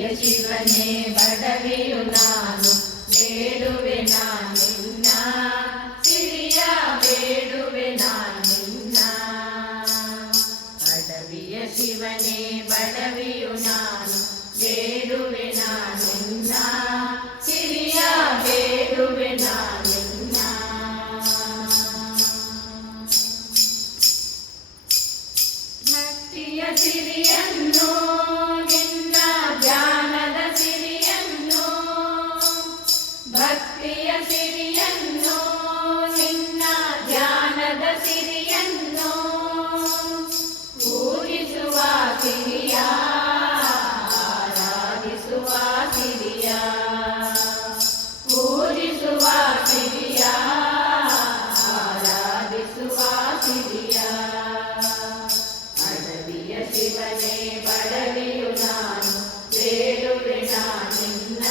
ಶಿವನೇ ಬಡವಿಯು ನಾನು ಬೇಡುವೆ ನಿನ್ನ ಸಿರಿಯ ಬೇಡುವೆ ನಿನ್ನ ಅಡವಿಯ ಶಿವನೇ ಬಡವಿಯು ನಾನು ಬೇಡುವೆ ನಿನ್ನ ಸಿರಿಯ ಬೇಡುವೆ ನಿನ್ನ ಭಕ್ತಿಯ ಸಿರಿಯನ್ನು ಭಕ್ತಿಯ ಸಿರಿಯನ್ನು ನಿನ್ನ ಧ್ಯಾನದ ಸಿರಿಯನ್ನು ಪೂಜಿಸುವ ಸಿರಿಯ ಆರಾಧಿಸುವ ಸಿರಿಯ ಪೂಜಿಸುವ ಸಿರಿಯ ಆರಾಧಿಸುವ ಸಿರಿಯ ಅಡವಿಯ ಶಿವನೇ ಬಡವಿಯು ನಾನು ಬೇಡುವೆ ನಿನ್ನ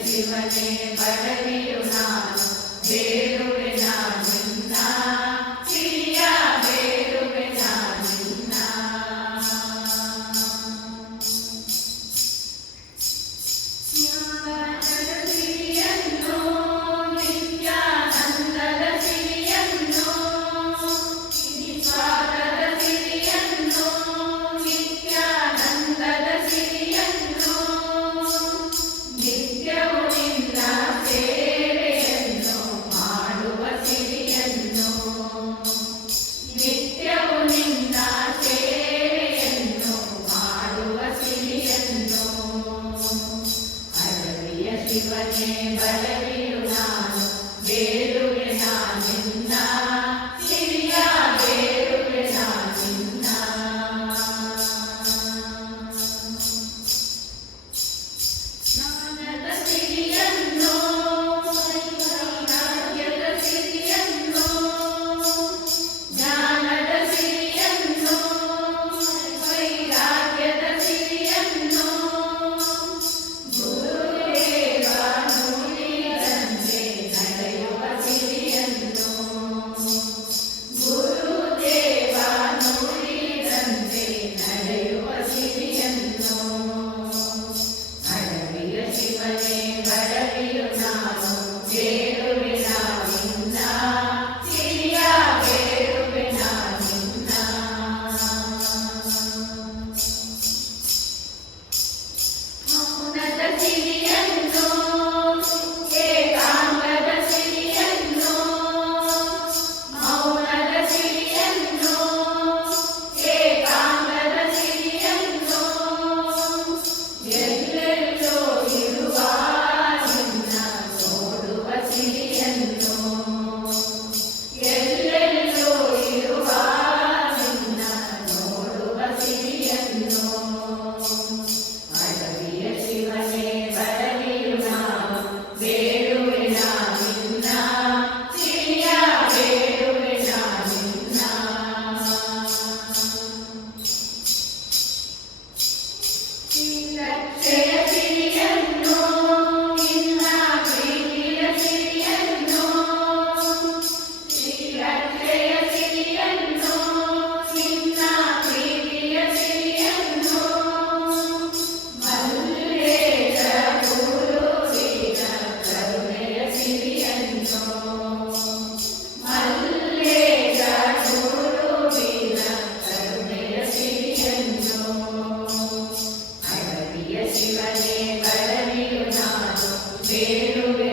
ಶಿವನೇ ಬಡವಿಯು ನಾನು ಬೇಡುವೆ ನಿನ್ನ ಸಿರಿಯ ಬೇಡುವೆ ನಿನ್ನ ಜ್ಞಾನದ ಸಿರಿಯನ್ನು ನಿತ್ಯಾನಂದದ ಸಿರಿಯನ್ನು ನಿಸ್ವಾರ್ಥದ ಸಿರಿಯನ್ನು ನಿತ್ಯಾನಂದದ ಸಿರಿಯನ್ನು ನಿತ್ಯವೂ ನಿನ್ನ ಸೇವೆಯನ್ನು ಮಾಡುವ ಸಿರಿಯನ್ನು ನಿತ್ಯವೂ ನಿನ್ನ ಸೇವೆಯನ್ನು ಮಾಡುವ ಸಿರಿಯನ್ನು ಅಡವಿಯ ಶಿವನೇ ಬಡವಿಯು ನಾನು ಬೇಡುವೆ ನಿನ್ನ ಸಿರಿಯ ಬೇಡುವೆ ನಿನ್ನ ಜ್ಞಾನದ ಸಿರಿಯನ್ನು ವೈರಾಗ್ಯದ ಸಿರಿಯನ್ನು ಜ್ಞಾನದ ಸಿರಿಯನ್ನು ವೈರಾಗ್ಯದ ಸಿರಿಯನ್ನು ಗುರುದೇವ ನುಡಿದಂತೆ ನಡೆಯುವ ಸಿರಿಯನ್ನು ಗುರುದೇವ ನುಡಿದಂತೆ ನಡೆಯುವ ಸಿರಿಯನ್ನು ಅಡವಿಯ ಶಿವನೇ ಬಡವಿಯು ನಾನು ಬೇಡುವೆ ನಿನ್ನ ಸಿರಿಯ ಬೇಡುವೆ ನಿನ್ನ ಮೌನದ ಸಿರಿಯನ್ನು ಏಕಾಂಗದ ಸಿರಿಯನ್ನು ಮೌನದ ಸಿರಿಯನ್ನು ಏಕಾಂಗದ ಸಿರಿಯನ್ನು ಎಲ್ಲೆಲ್ಲೋ ಇರುವ ನಿನ್ನ ನೋಡುವ ಸಿರಿಯನ್ನು ಎಲ್ಲೆಲ್ಲೋ ಇರುವ ನಿನ್ನ ನೋಡುವ ಸಿರಿಯನ್ನು ಅಡವಿಯ ಶಿವನೇ ಬಡವಿಯು ನಾನು ಬೇಡುವೆ ನಿನ್ನ ಸಿರಿಯ ಬೇಡುವೆ ನಿನ್ನ ರಕ್ಷೆಯ ಸಿರಿಯನ್ನು ನಿನ್ನ ಪ್ರೀತಿಯ ಸಿರಿಯನ್ನು ರಕ್ಷೆಯ ಸಿರಿಯನ್ನು ನಿನ್ನ ಪ್ರೀತಿಯ ಸಿರಿಯನ್ನು ಮಲ್ಲೇಶ ಗುರುವಿನ ಕರುಣೆಯ ಸಿರಿಯನ್ನು ಮಲ್ಲೇಶ ಗುರುವಿನ ಕರುಣೆಯ ಸಿರಿಯನ್ನು ಅಡವಿಯ ಶಿವನೇ ಬಡವಿಯು ನಾನು ಬೇಡುವೆ